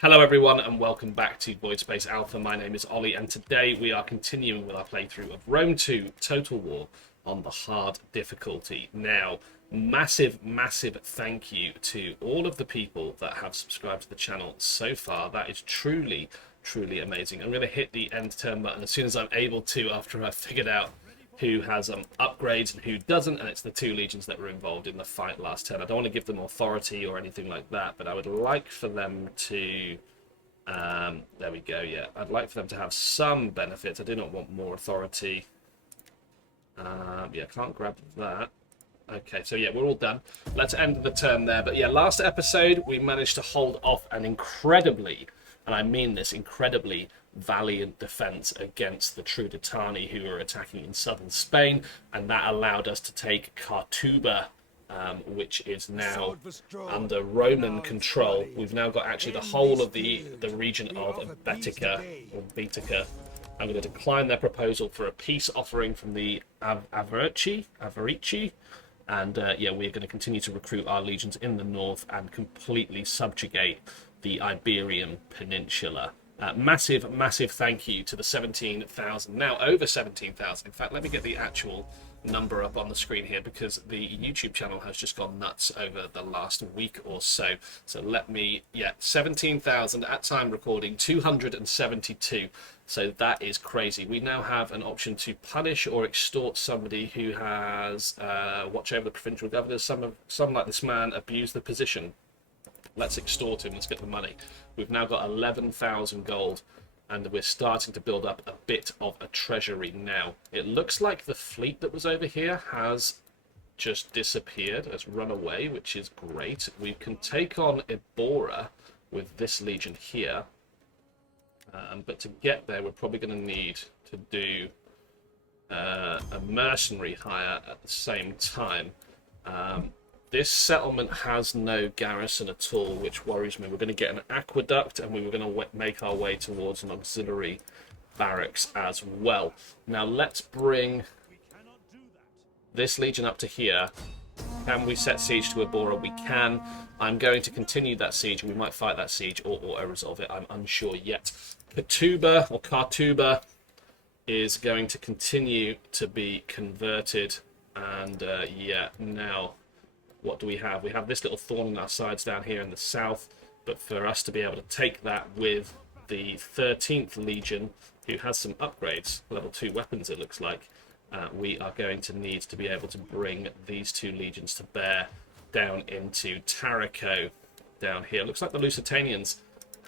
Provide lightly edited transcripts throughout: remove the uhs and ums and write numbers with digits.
Hello everyone and welcome back to Voidspace Alpha. My name is Ollie and today we are continuing with our playthrough of Rome 2 Total War on the hard difficulty. Now, massive thank you to all of the people that have subscribed to the channel so far. That is truly amazing. I'm going to hit the end turn button as soon as I'm able to after I've figured out who has upgrades and who doesn't, and it's the two legions that were involved in the fight last turn. I don't want to give them authority or anything like that, but I would like for them to there we go. Yeah, I'd like for them to have some benefits. I do not want more authority. Yeah, can't grab that. Okay, so yeah, we're all done. Let's end the turn there. But yeah, last episode we managed to hold off an incredibly, and I mean this, incredibly valiant defense against the Trudetani who were attacking in southern Spain, and that allowed us to take Cartuba, which is now under Roman control. We've now got actually the whole of the region of Betica, or Betica. I'm going to decline their proposal for a peace offering from the Averici, and yeah, we're going to continue to recruit our legions in the north and completely subjugate the Iberian Peninsula. Massive thank you to the 17,000, now over 17,000. In fact, let me get the actual number up on the screen here because the YouTube channel has just gone nuts over the last week or so. So let me, yeah, 17,000 at time recording, 272. So that is crazy. We now have an option to punish or extort somebody who has watch over the provincial governors. Some like this man abuse the position. Let's extort him. Let's get the money. We've now got 11,000 gold, and we're starting to build up a bit of a treasury now. It looks like the fleet that was over here has just disappeared, has run away, which is great. We can take on Iberia with this legion here, but to get there, we're probably going to need to do a mercenary hire at the same time. This settlement has no garrison at all, which worries me. We're going to get an aqueduct, and we were going to make our way towards an auxiliary barracks as well. Now let's bring this legion up to here. Can we set siege to Iberia? We can. I'm going to continue that siege. We might fight that siege or auto-resolve it. I'm unsure yet. Cartuba is going to continue to be converted, and yeah, now what do we have? We have this little thorn in our sides down here in the south, but for us to be able to take that with the 13th Legion, who has some upgrades, level 2 weapons it looks like, we are going to need to be able to bring these two legions to bear down into Tarraco down here. Looks like the Lusitanians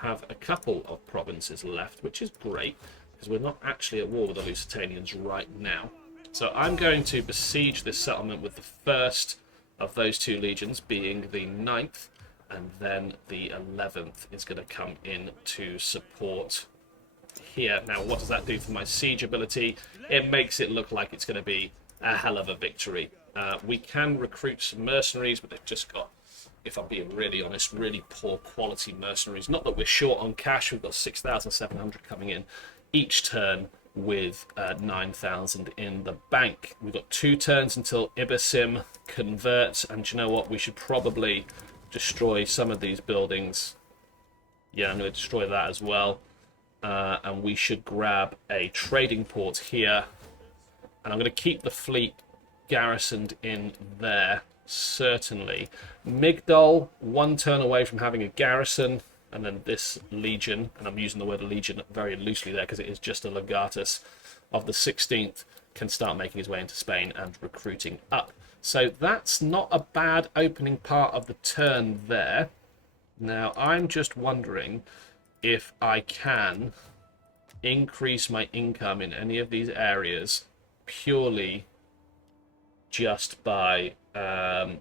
have a couple of provinces left, which is great, because we're not actually at war with the Lusitanians right now. So I'm going to besiege this settlement with the first of those two legions, being the 9th, and then the 11th is going to come in to support here. Now, what does that do for my siege ability? It makes it look like it's going to be a hell of a victory. We can recruit some mercenaries, but they've just got, if I'm being really honest, really poor quality mercenaries. Not that we're short on cash. We've got 6,700 coming in each turn, with 9,000 in the bank. We've got 2 turns until Iberia converts, and you know what? We should probably destroy some of these buildings. Yeah, I'm going to destroy that as well. And we should grab a trading port here. And I'm going to keep the fleet garrisoned in there, certainly. Migdol, 1 turn away from having a garrison. And then this legion, and I'm using the word legion very loosely there because it is just a legatus of the 16th, can start making his way into Spain and recruiting up. So that's not a bad opening part of the turn there. Now, I'm just wondering if I can increase my income in any of these areas purely just by upgrading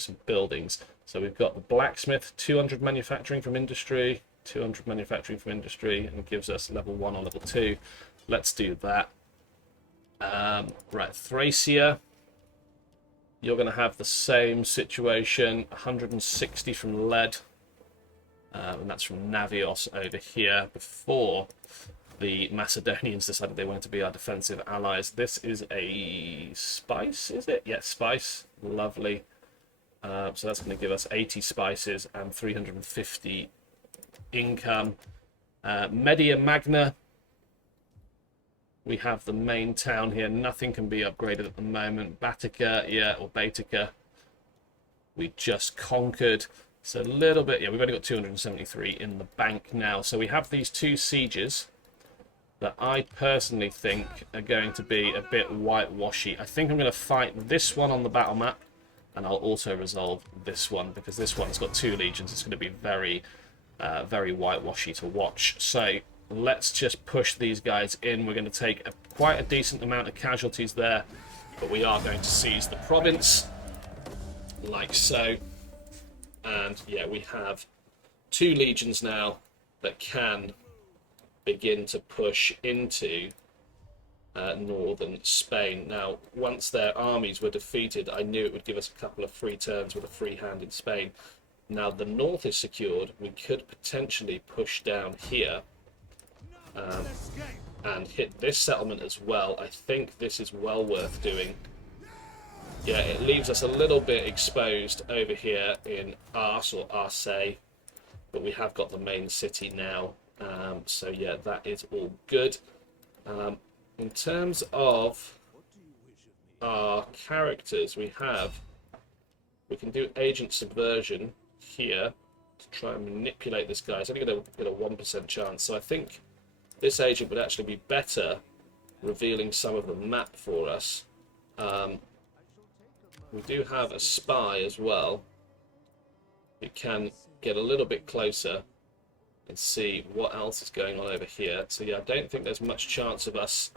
some buildings. So we've got the blacksmith, 200 manufacturing from industry, 200 manufacturing from industry, and it gives us level 1 or level 2. Let's do that. Right, Thracia, you're going to have the same situation, 160 from lead, and that's from Navios over here, before the Macedonians decided they wanted to be our defensive allies. This is a spice, is it? Yes, spice. Lovely. So that's going to give us 80 spices and 350 income. Media Magna. We have the main town here. Nothing can be upgraded at the moment. Batica, yeah, or Batica. We just conquered. So a little bit, yeah, we've only got 273 in the bank now. So we have these 2 sieges that I personally think are going to be a bit whitewashy. I think I'm going to fight this one on the battle map, and I'll also resolve this one, because this one's got 2 legions. It's going to be very, very whitewashy to watch. So let's just push these guys in. We're going to take quite a decent amount of casualties there, but we are going to seize the province, like so. And yeah, we have 2 legions now that can begin to push into northern Spain. Now, once their armies were defeated, I knew it would give us a couple of free turns with a free hand in Spain. Now the north is secured. We could potentially push down here and hit this settlement as well. I think this is well worth doing. Yeah, it leaves us a little bit exposed over here in Ars or Arce, but we have got the main city now. So yeah, that is all good. In terms of our characters, we can do agent subversion here to try and manipulate this guy. It's only going to get a 1% chance, so I think this agent would actually be better revealing some of the map for us. We do have a spy as well. We can get a little bit closer and see what else is going on over here. So yeah, I don't think there's much chance of us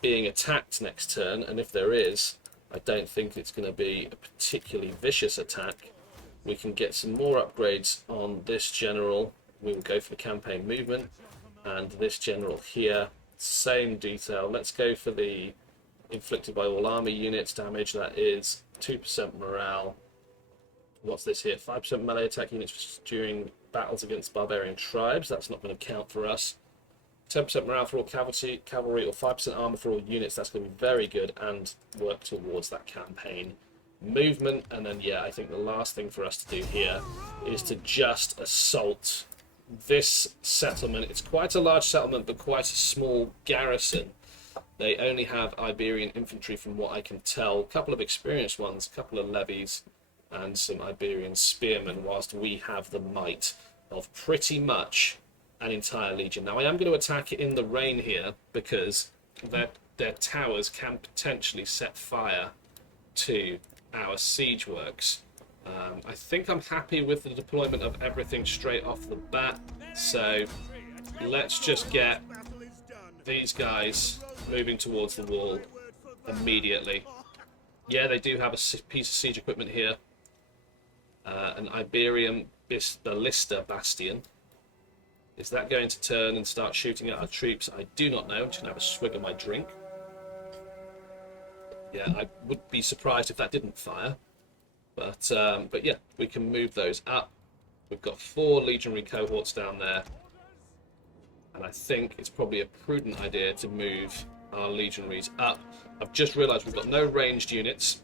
being attacked next turn, and if there is, I don't think it's going to be a particularly vicious attack. We can get some more upgrades on this general. We will go for the campaign movement, and this general here, same detail. Let's go for the inflicted by all army units damage. That is 2% morale. What's this here? 5% melee attack units during battles against barbarian tribes. That's not going to count for us. 10% morale for all cavalry, or 5% armor for all units. That's going to be very good and work towards that campaign movement. And then yeah, I think the last thing for us to do here is to just assault this settlement. It's quite a large settlement, but quite a small garrison. They only have Iberian infantry from what I can tell. A couple of experienced ones, a couple of levies, and some Iberian spearmen, whilst we have the might of pretty much an entire legion. Now I am going to attack it in the rain here, because their towers can potentially set fire to our siege works. I think I'm happy with the deployment of everything straight off the bat, so let's just get these guys moving towards the wall immediately. Yeah, they do have a piece of siege equipment here. An Iberian ballista bastion. Is that going to turn and start shooting at our troops? I do not know. I'm just going to have a swig of my drink. Yeah, I would be surprised if that didn't fire. But yeah, we can move those up. We've got 4 legionary cohorts down there. And I think it's probably a prudent idea to move our legionaries up. I've just realised we've got no ranged units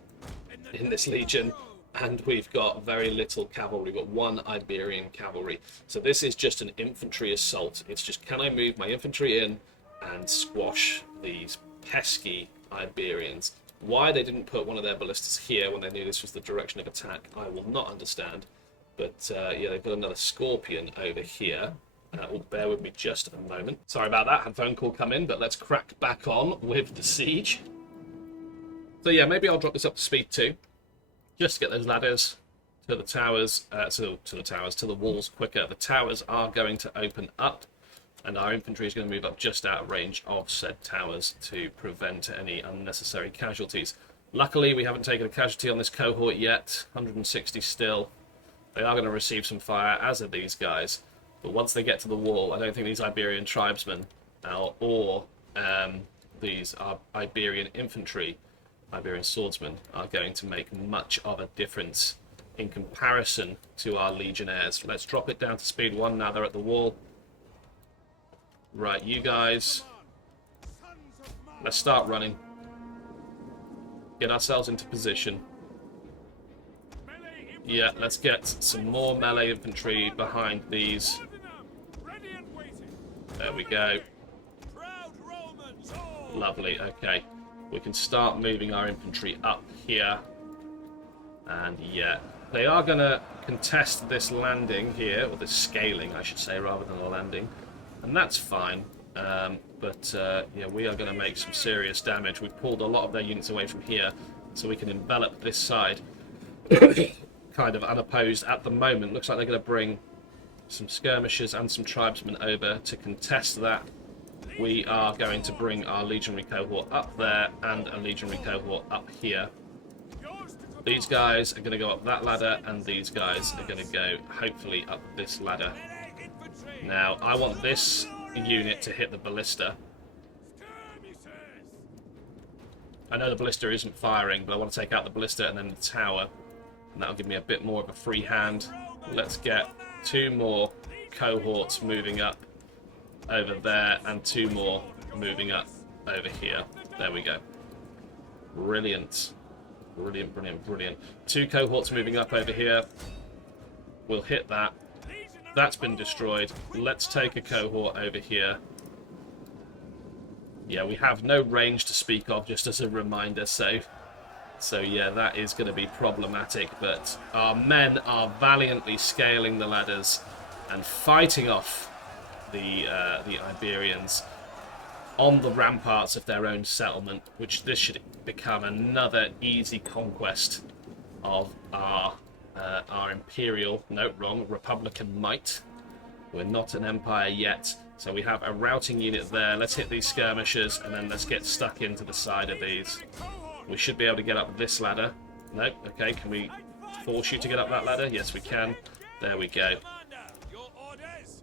in this legion, and we've got very little cavalry. We've got 1 Iberian cavalry. So this is just an infantry assault. It's just, can I move my infantry in and squash these pesky Iberians? Why they didn't put one of their ballistas here when they knew this was the direction of attack, I will not understand. But yeah, they've got another Scorpion over here. Bear with me just a moment. Sorry about that, had a phone call come in, but let's crack back on with the siege. So yeah, maybe I'll drop this up to speed 2, just to get those ladders to the towers, to the walls quicker. The towers are going to open up, and our infantry is going to move up just out of range of said towers to prevent any unnecessary casualties. Luckily, we haven't taken a casualty on this cohort yet. 160 still. They are going to receive some fire, as are these guys. But once they get to the wall, I don't think these Iberian tribesmen or these Iberian infantry, Iberian swordsmen, are going to make much of a difference in comparison to our legionnaires. Let's drop it down to speed 1 now they're at the wall. Right, you guys, let's start running. Get ourselves into position. Yeah, let's get some more melee infantry behind these. There we go. Lovely, okay. We can start moving our infantry up here. And yeah, they are going to contest this landing here, or this scaling, I should say, rather than a landing. And that's fine. Yeah, we are going to make some serious damage. We've pulled a lot of their units away from here, so we can envelop this side kind of unopposed at the moment. Looks like they're going to bring some skirmishers and some tribesmen over to contest that. We are going to bring our legionary cohort up there and a legionary cohort up here. These guys are going to go up that ladder, and these guys are going to go, hopefully, up this ladder. Now, I want this unit to hit the ballista. I know the ballista isn't firing, but I want to take out the ballista and then the tower. And that'll give me a bit more of a free hand. Let's get 2 more cohorts moving up over there and 2 more moving up over here. There we go. Brilliant. Brilliant, brilliant, brilliant. 2 cohorts moving up over here. We'll hit that. That's been destroyed. Let's take a cohort over here. Yeah, we have no range to speak of, just as a reminder, so yeah, that is going to be problematic, but our men are valiantly scaling the ladders and fighting off the Iberians on the ramparts of their own settlement, which this should become another easy conquest of our imperial, no, wrong, republican might. We're not an empire yet, so we have a routing unit there. Let's hit these skirmishers, and then let's get stuck into the side of these. We should be able to get up this ladder. Nope, okay, can we force you to get up that ladder? Yes, we can. There we go.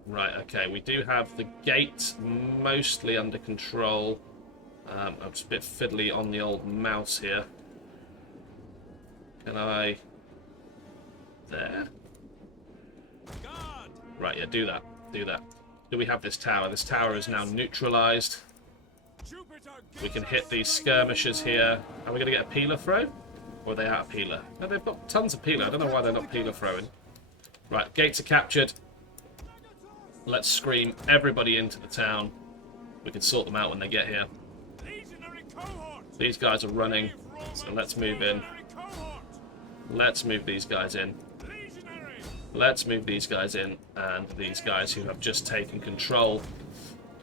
Right, okay, we do have the gate mostly under control. I'm just a bit fiddly on the old mouse here. Can I... There. Right, yeah, do that. Do that. Do we have this tower? This tower is now neutralized. We can hit these skirmishers here. Are we going to get a peeler throw? Or are they out of peeler? No, they've got tons of peeler. I don't know why they're not peeler throwing. Right, gates are captured. Let's scream everybody into the town. We can sort them out when they get here. These guys are running, so let's move in. Let's move these guys in. Let's move these guys in, and these guys who have just taken control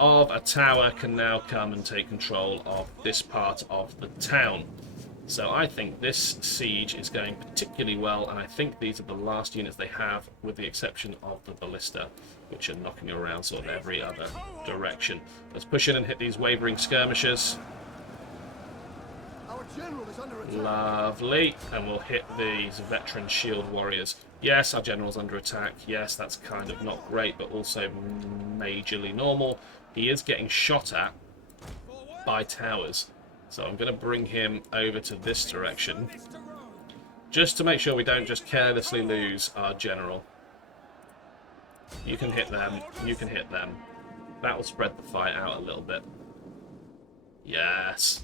of a tower can now come and take control of this part of the town. So I think this siege is going particularly well, and I think these are the last units they have, with the exception of the ballista, which are knocking around sort of every other direction. Let's push in and hit these wavering skirmishers. Lovely. And we'll hit these veteran shield warriors. Yes, our general's under attack. Yes, that's kind of not great, but also majorly normal. He is getting shot at by towers. So I'm going to bring him over to this direction, just to make sure we don't just carelessly lose our general. You can hit them. You can hit them. That will spread the fight out a little bit. Yes.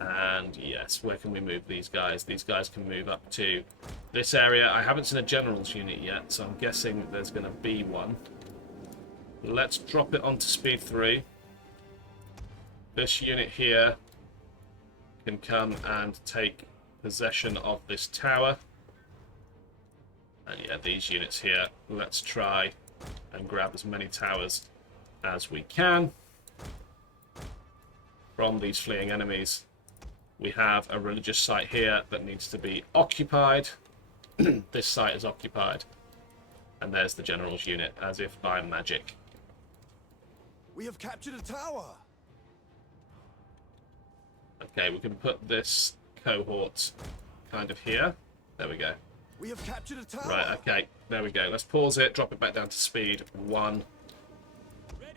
And yes, where can we move these guys? These guys can move up to this area. I haven't seen a general's unit yet, so I'm guessing there's going to be one. Let's drop it onto speed 3. This unit here can come and take possession of this tower. And yeah, these units here, let's try and grab as many towers as we can from these fleeing enemies. We have a religious site here that needs to be occupied. This site is occupied. And there's the general's unit, as if by magic. We have captured a tower. Okay, we can put this cohort kind of here. There we go. We have captured a tower. Right, okay, there we go. Let's pause it, drop it back down to speed 1.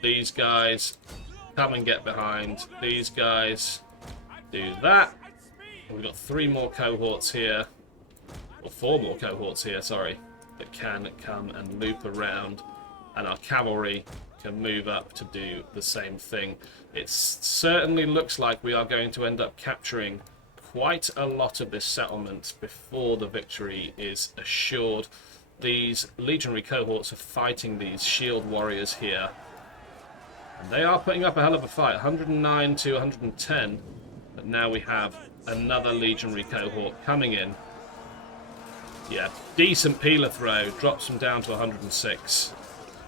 These guys come and get behind. These guys do that. And we've got 3 more cohorts here, or 4 more cohorts here, sorry, that can come and loop around, and our cavalry can move up to do the same thing. It certainly looks like we are going to end up capturing quite a lot of this settlement before the victory is assured. These legionary cohorts are fighting these shield warriors here. And they are putting up a hell of a fight, 109 to 110. But now we have another legionary cohort coming in. Yeah, decent peeler throw, drops them down to 106.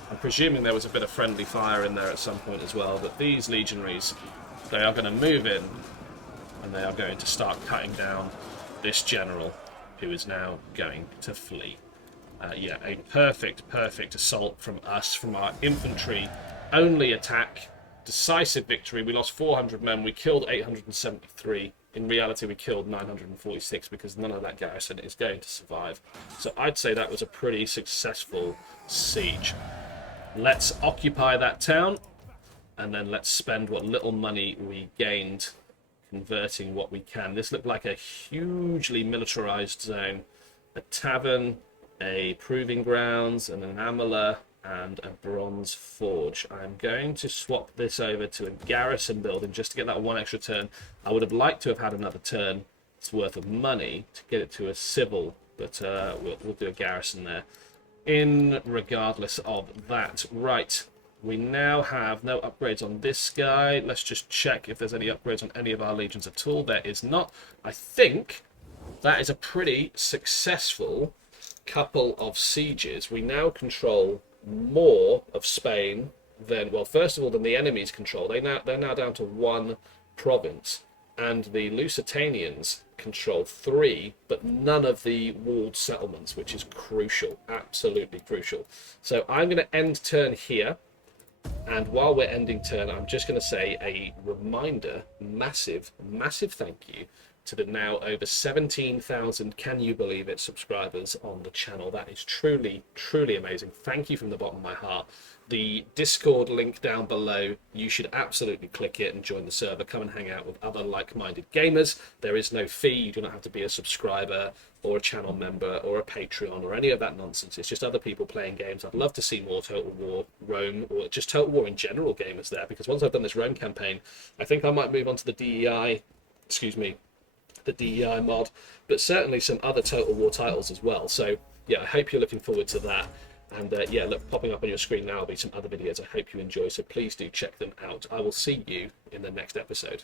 I'm presuming there was a bit of friendly fire in there at some point as well, but these legionaries, they are going to move in, and they are going to start cutting down this general, who is now going to flee. Yeah, a perfect assault from us, from our infantry-only attack. Decisive victory. We lost 400 men, we killed 873. In reality, we killed 946 because none of that garrison is going to survive. So I'd say that was a pretty successful siege. Let's occupy that town, and then let's spend what little money we gained converting what we can. This looked like a hugely militarized zone. A tavern, a proving grounds, an enameler, and a bronze forge. I'm going to swap this over to a garrison building just to get that one extra turn. I would have liked to have had another turn worth of money to get it to a civil, but we'll do a garrison there. Regardless of that. Right, we now have no upgrades on this guy. Let's just check if there's any upgrades on any of our legions at all. There is not. I think that is a pretty successful couple of sieges. We now control more of Spain than, well, first of all, than the enemies control. They're now down to 1 province, and the Lusitanians control 3, but none of the walled settlements, which is crucial, absolutely crucial. So I'm going to end turn here, and while we're ending turn, I'm just going to say a reminder, massive thank you to the now over 17,000, can you believe it, subscribers on the channel. That is truly amazing. Thank you from the bottom of my heart. The Discord link down below, you should absolutely click it and join the server. Come and hang out with other like-minded gamers. There is no fee. You do not have to be a subscriber or a channel member or a Patreon or any of that nonsense. It's just other people playing games. I'd love to see more Total War Rome, or just Total War in general gamers there, because once I've done this Rome campaign, I think I might move on to the DEI, the DEI mod, but certainly some other Total War titles as well. So yeah, I hope you're looking forward to that. And yeah, look, popping up on your screen now will be some other videos I hope you enjoy, so please do check them out. I will see you in the next episode.